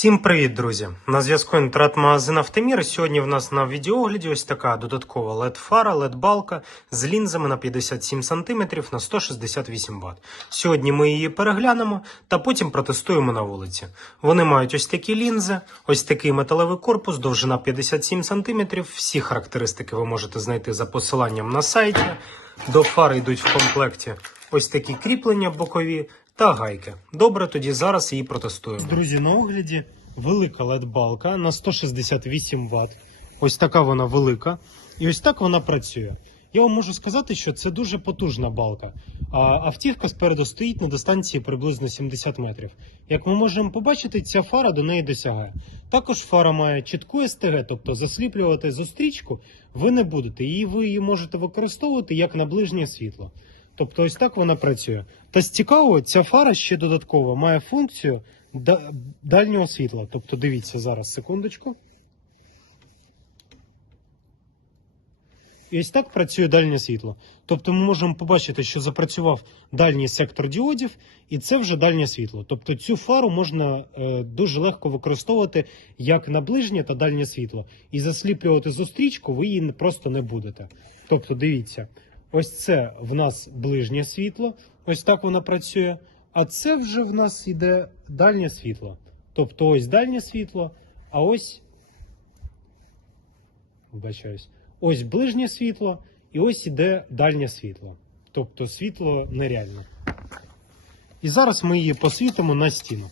Всім привіт, друзі! На зв'язку інтернет-магазин Автомір. Сьогодні в нас на відеогляді ось така додаткова LED-фара, LED-балка з лінзами на 57 см на 168 Вт. Сьогодні ми її переглянемо та потім протестуємо на вулиці. Вони мають ось такі лінзи, ось такий металевий корпус, довжина 57 см. Всі характеристики ви можете знайти за посиланням на сайті. До фари йдуть в комплекті ось такі кріплення бокові та гайки. Добре, тоді зараз її протестуємо. Друзі, на огляді велика LED-балка на 168 Вт. Ось така вона велика. І ось так вона працює. Я вам можу сказати, що це дуже потужна балка. А автівка спереду стоїть на дистанції приблизно 70 метрів. Як ми можемо побачити, ця фара до неї досягає. Також фара має чітку СТГ, тобто засліплювати зустрічку ви не будете. І ви її можете використовувати як на ближнє світло. Тобто ось так вона працює. Та з цікавого, ця фара ще додатково має функцію дальнього світла. Тобто, дивіться зараз, секундочку. І ось так працює дальнє світло. Тобто ми можемо побачити, що запрацював дальній сектор діодів, і це вже дальнє світло. Тобто цю фару можна е, дуже легко використовувати як на ближнє та дальнє світло. І засліплювати зустрічку ви її просто не будете. Тобто, дивіться, ось це в нас ближнє світло, ось так воно працює. А це вже в нас іде дальнє світло. Тобто ось дальнє світло, а ось. Вибачаюсь. Ось ближнє світло, і ось іде дальнє світло. Тобто світло нереальне. І зараз ми її посвітимо на стіну.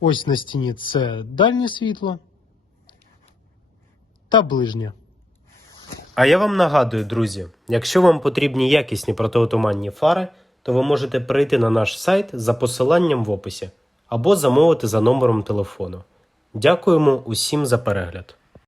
Ось на стіні це дальнє світло та ближнє. А я вам нагадую, друзі, якщо вам потрібні якісні протиотуманні фари, то ви можете прийти на наш сайт за посиланням в описі або замовити за номером телефону. Дякуємо усім за перегляд.